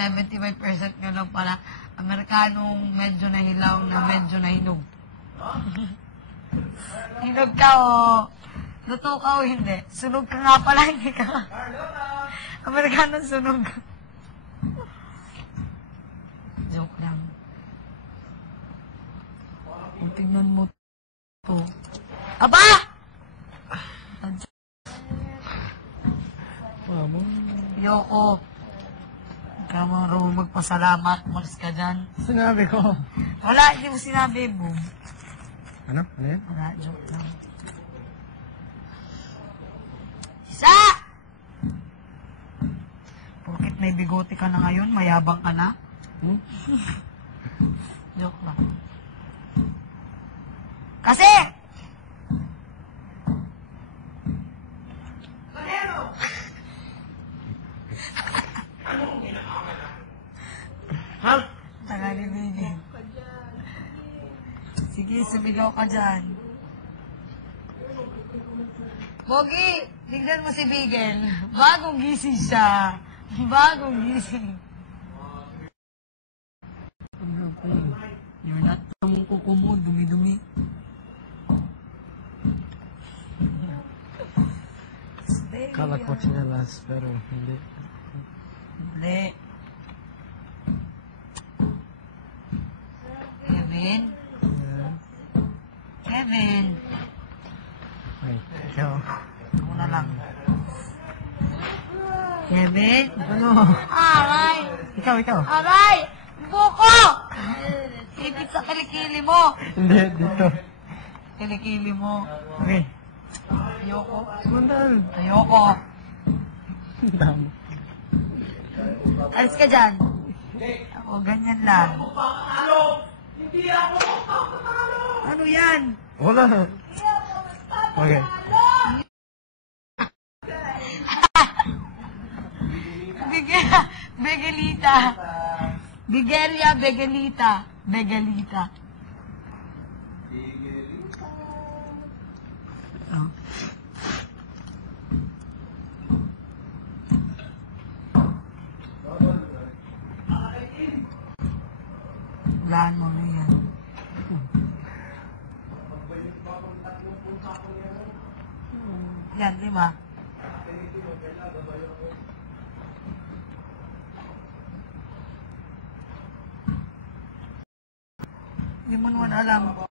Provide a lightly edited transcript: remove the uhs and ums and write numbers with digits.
75% nga lang pala. Amerikanong medyo nahilaw na medyo nahinog. Hinog ka o luto ka o hindi. Sunog ka nga pala, hindi ka. Amerikanong sunog. Joke lang. Kung tingnan mo to. Aba! Yoko. Huwag ka marunong magpasalamat. Malis ka dyan. Sinabi ko. Wala, hindi mo sinabi, boom. Ano? Ano yan? Wala, joke lang. Isa! Porkit may bigote ka na ngayon, mayabang ka na. Joke lang. Kasi! Ha? Tagalibigin. Sige, sumigaw ka dyan. Bogi, tignan mo si Bigel. Bagong gising siya. Bagong gising. You're not mong kuko mo, dumi-dumi. Kala ko chinelas, pero hindi. Hindi. Kevin? Yeah. Kevin? Ay, ikaw. Ako na lang. Kevin? Ano? Aray! Ikaw. Aray! Buko! Ipit sa kilikili mo. Hindi, dito. Kilikili mo. Okay. Ayoko. Sumandal. Ayoko. Damo. Alis ka dyan. Ako, ganyan lang. Ano yan? Wala. Okay. Begelita. Bigelia, Begelita. Begelita. Oh. Laan mo na yan. Yan, di ba? Hindi mo naman alam.